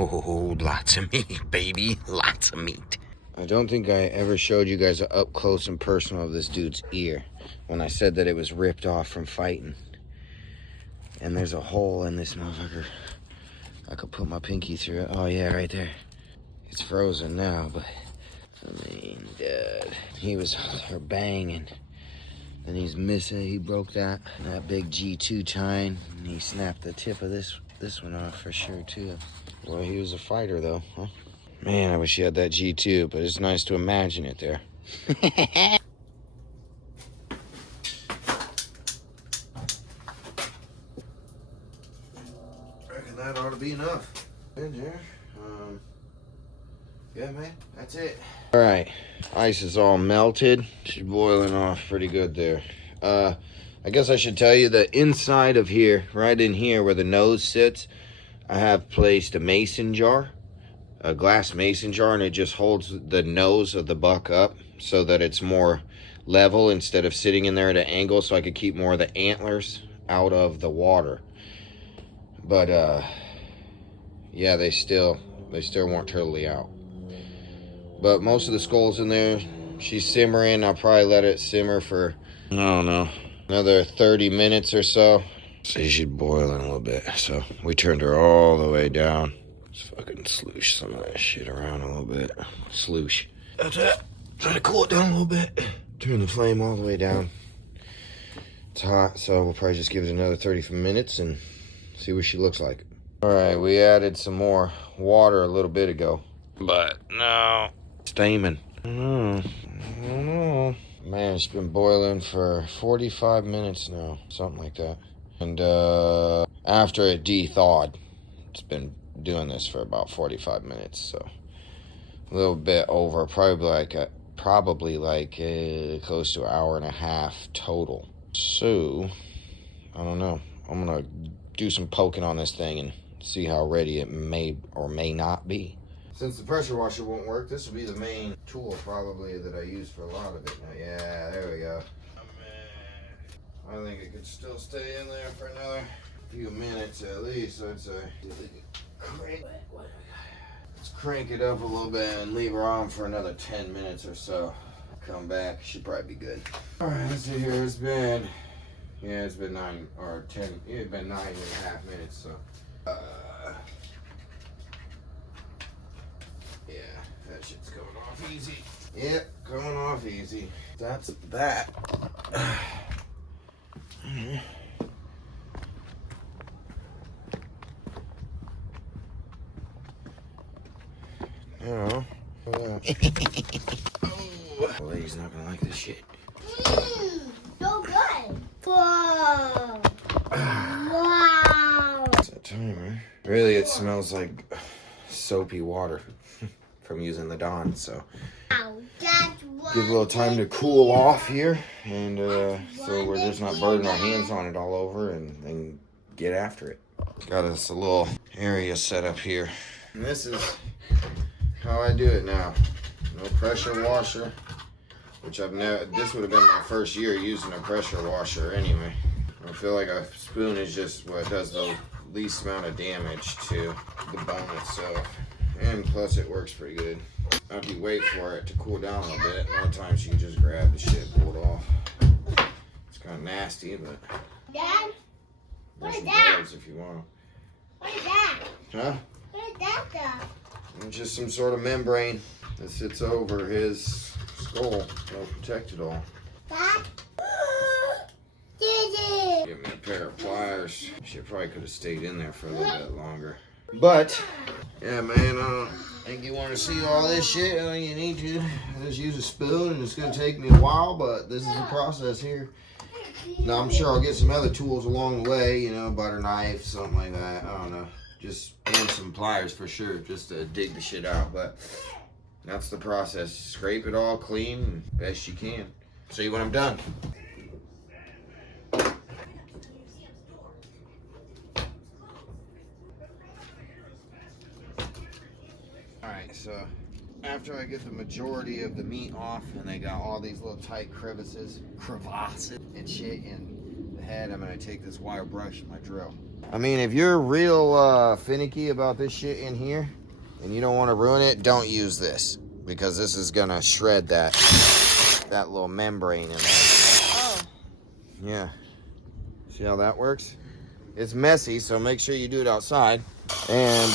Oh, lots of meat, baby. Lots of meat. I don't think I ever showed you guys an up close and personal of this dude's ear when I said that it was ripped off from fighting. And there's a hole in this motherfucker. I could put my pinky through it. Oh yeah, right there. It's frozen now, but I mean, Dad, he was her banging. Then he's missing. He broke that big G2 tine, and he snapped the tip of this one off for sure too. Well, he was a fighter though, huh? Man, I wish he had that G2, but it's nice to imagine it there. Reckon that ought to be enough. In there. Yeah, man, that's it. All right, ice is all melted. She's boiling off pretty good there. I guess I should tell you the inside of here, right in here where the nose sits, I have placed a mason jar, a glass mason jar, and it just holds the nose of the buck up so that it's more level instead of sitting in there at an angle, so I could keep more of the antlers out of the water. But yeah, they still weren't totally out. But most of the skull's in there. She's simmering. I'll probably let it simmer for, I don't know, another 30 minutes or so. See, she's boiling a little bit. So we turned her all the way down. Let's fucking sloosh some of that shit around a little bit. Sloosh. That's it. Trying to cool it down a little bit. Turn the flame all the way down. It's hot, so we'll probably just give it another 30 minutes and see what she looks like. All right, we added some more water a little bit ago. But no. Steaming. I don't know. Man, it's been boiling for 45 minutes now. Something like that. And after it de-thawed, it's been doing this for about 45 minutes. So a little bit over. Probably like close to an hour and a half total. So, I don't know. I'm going to do some poking on this thing and see how ready it may or may not be. Since the pressure washer won't work, this will be the main tool probably that I use for a lot of it. Now, yeah, there we go. I think it could still stay in there for another few minutes at least. I'd say. Let's crank it up a little bit and leave her on for another 10 minutes or so. Come back, should probably be good. All right, let's see here. It's been 9 or 10. It's been 9.5 minutes. So. Yeah, that shit's going off easy. Yep, going off easy. That's that. Now, oh, lady's not gonna like this shit. So good. Whoa. Wow. It's that timer. Really, it smells like soapy water from using the Dawn, so give a little time to cool off here, and so we're just not burning our hands on it all over, and then get after it. Got us a little area set up here, and this is how I do it now. No pressure washer, which I've never. This would have been my first year using a pressure washer anyway. I feel like a spoon is just what does the least amount of damage to the bone itself. And plus it works pretty good. After you wait for it to cool down a little bit, a lot of times you can just grab the shit, pull it off. It's kind of nasty, but Dad, what there's is some that? birds if you want. What is that? Huh? What is that stuff? It's just some sort of membrane that sits over his skull. It'll protect it all. Dad? Did Give me a pair of pliers. Shit probably could have stayed in there for a little bit longer. But, yeah, man, I don't think you want to see all this shit. You need to. I just use a spoon, and it's going to take me a while, but this is the process here. Now, I'm sure I'll get some other tools along the way, you know, butter knife, something like that. I don't know. And some pliers for sure, just to dig the shit out. But that's the process. Scrape it all clean best you can. See when I'm done. Alright, so after I get the majority of the meat off, and they got all these little tight crevasses and shit, and the head, I'm gonna take this wire brush and my drill. I mean, if you're real finicky about this shit in here and you don't want to ruin it, don't use this, because this is gonna shred that little membrane in there. Oh. Yeah. See how that works? It's messy, so make sure you do it outside. And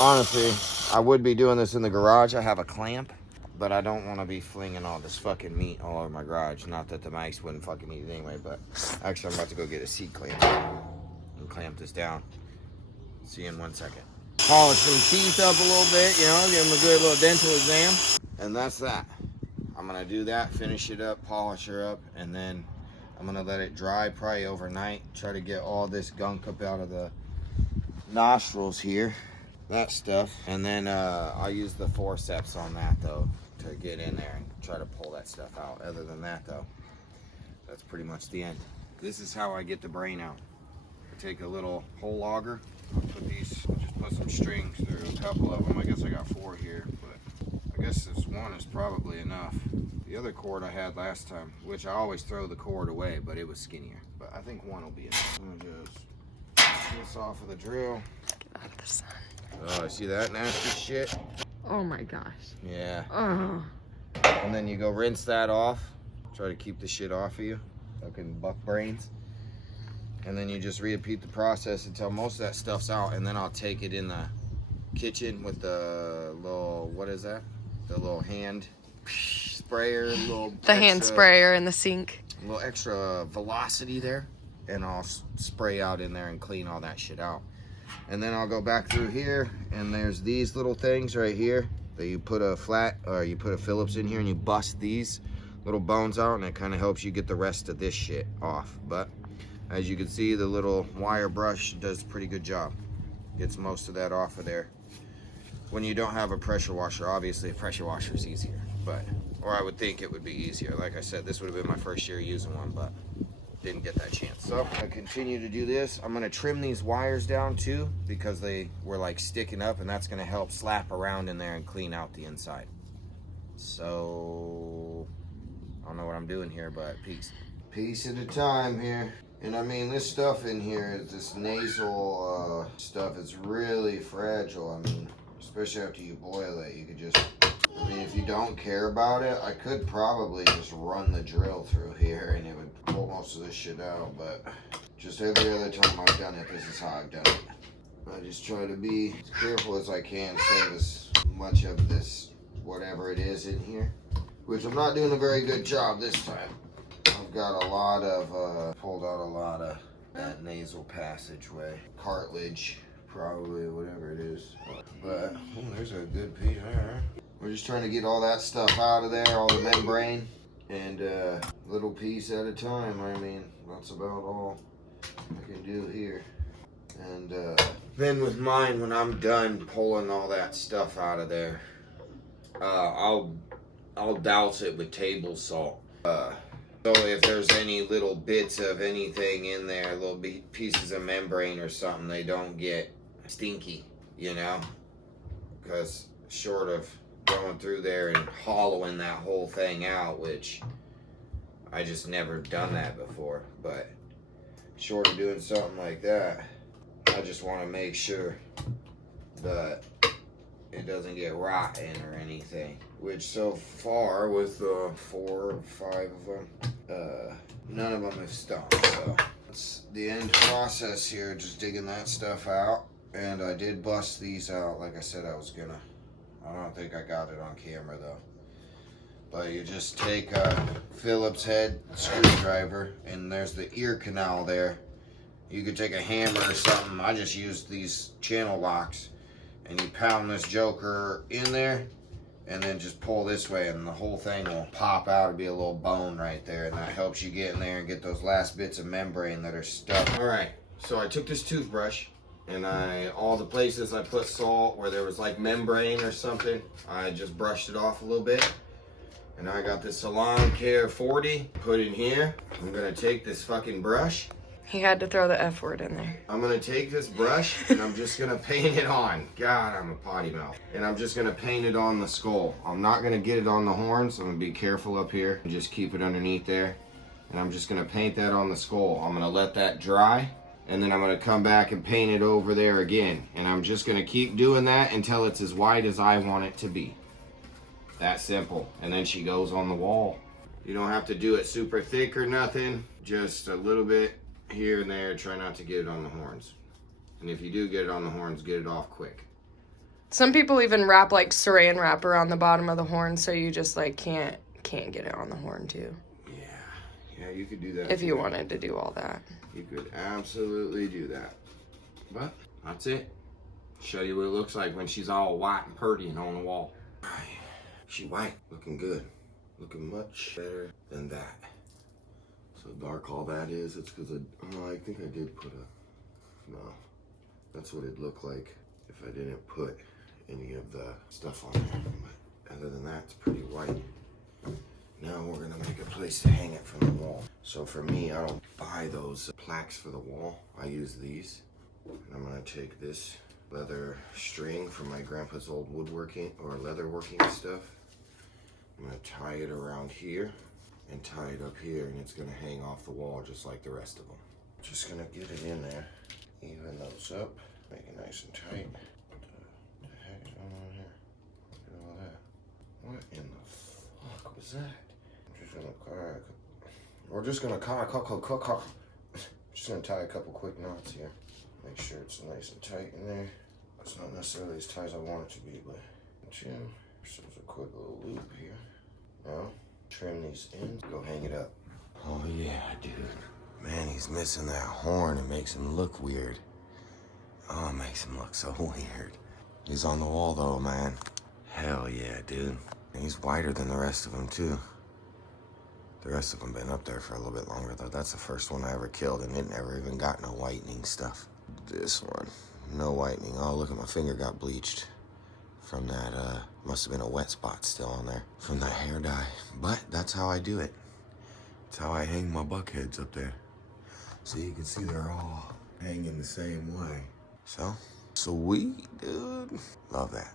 honestly, I would be doing this in the garage. I have a clamp, but I don't want to be flinging all this fucking meat all over my garage. Not that the mice wouldn't fucking eat it anyway, but actually I'm about to go get a seat clamp and clamp this down. See you in 1 second. Polish some teeth up a little bit, you know, give them a good little dental exam. And that's that. I'm gonna do that, finish it up, polish her up, and then I'm gonna let it dry probably overnight. Try to get all this gunk up out of the nostrils here, that stuff. And then I'll use the forceps on that though to get in there and try to pull that stuff out. Other than that though, that's pretty much the end. This is how I get the brain out. I take a little hole auger, just put some strings through, a couple of them. I guess I got 4 here, but I guess this one is probably enough. The other cord I had last time, which I always throw the cord away, but it was skinnier. But I think 1 will be enough. I'm gonna just get this off of the drill. Get out of the sun. Oh, see that nasty shit? Oh my gosh. Yeah. Oh. And then you go rinse that off. Try to keep the shit off of you. Fucking buck brains. And then you just repeat the process until most of that stuff's out. And then I'll take it in the kitchen with the little, what is that? The little hand sprayer, The hand sprayer in the sink. A little extra velocity there, and I'll spray out in there and clean all that shit out. And then I'll go back through here, and there's these little things right here that you put a flat, or you put a Phillips in here, and you bust these little bones out, and it kind of helps you get the rest of this shit off. But as you can see, the little wire brush does a pretty good job. Gets most of that off of there. When you don't have a pressure washer, obviously a pressure washer is easier, but, or I would think it would be easier. Like I said, this would have been my first year using one, but didn't get that chance. So I continue to do this. I'm gonna trim these wires down too, because they were like sticking up, and that's gonna help slap around in there and clean out the inside. So I don't know what I'm doing here, but peace. Piece at a time here. And I mean, this stuff in here, this nasal stuff, is really fragile. I mean, especially after you boil it, you could just, I mean, if you don't care about it, I could probably just run the drill through here and it would pull most of this shit out, but just every other time I've done it, this is how I've done it. I just try to be as careful as I can, save as much of this, whatever it is in here, which I'm not doing a very good job this time. I've got a lot of, pulled out a lot of that nasal passageway, cartilage, probably, whatever it is. But oh, there's a good piece there. We're just trying to get all that stuff out of there, all the membrane, and little piece at a time. I mean, that's about all I can do here. And then with mine, when I'm done pulling all that stuff out of there, I'll douse it with table salt. So if there's any little bits of anything in there, little pieces of membrane or something, they don't get stinky, you know? Because short of going through there and hollowing that whole thing out, which I just never done that before, but short of doing something like that, I just want to make sure that it doesn't get rotten or anything. Which so far, with 4 or 5 of them, none of them have stunk. So that's the end process here, just digging that stuff out. And I did bust these out like I said I was gonna. I don't think I got it on camera though. But you just take a Phillips head screwdriver, and there's the ear canal there. You could take a hammer or something. I just used these channel locks, and you pound this joker in there, and then just pull this way, and the whole thing will pop out. It'll be a little bone right there, and that helps you get in there and get those last bits of membrane that are stuck. All right, so I took this toothbrush, and all the places I put salt where there was like membrane or something, I just brushed it off a little bit. And I got this Salon Care 40 put in here. I'm gonna take this fucking brush. He had to throw the F word in there. I'm gonna take this brush and I'm just gonna paint it on. God, I'm a potty mouth. And I'm just gonna paint it on the skull. I'm not gonna get it on the horns. I'm gonna be careful up here and just keep it underneath there. and I'm just gonna paint that on the skull. I'm gonna let that dry, and then I'm gonna come back and paint it over there again. And I'm just gonna keep doing that until it's as white as I want it to be. That simple. And then she goes on the wall. You don't have to do it super thick or nothing, just a little bit here and there. Try not to get it on the horns. And if you do get it on the horns, get it off quick. Some people even wrap like saran wrap around the bottom of the horn, so you just like can't get it on the horn too. Yeah, you could do that. If you wanted to do all that. You could absolutely do that. But that's it. Show you what it looks like when she's all white and pretty and on the wall. She white, looking good. Looking much better than that. So dark all that is, it's because I think I did put no. That's what it'd look like if I didn't put any of the stuff on there. But other than that, it's pretty white. Now we're gonna make a place to hang it from the wall. So for me, I don't buy those plaques for the wall. I use these. And I'm gonna take this leather string from my grandpa's old woodworking or leather working stuff. I'm gonna tie it around here and tie it up here, and it's gonna hang off the wall just like the rest of them. Just gonna get it in there, even those up, make it nice and tight. What the heck is going on here? Look at all that. What in the fuck was that? We're just gonna tie a couple quick knots here. Make sure it's nice and tight in there. It's not necessarily as tight as I want it to be, but so there's a quick little loop here. Now, trim these ends, go hang it up. Oh yeah, dude. Man, he's missing that horn. It makes him look weird. Oh, it makes him look so weird. He's on the wall though, man. Hell yeah, dude. And he's whiter than the rest of them too. The rest of them been up there for a little bit longer though. That's the first one I ever killed, and it never even got no whitening stuff. This one, no whitening. Oh, look at my finger got bleached from that, must have been a wet spot still on there from that hair dye. But that's how I do it. That's how I hang my buck heads up there. So you can see they're all hanging the same way. So, sweet, dude. Love that.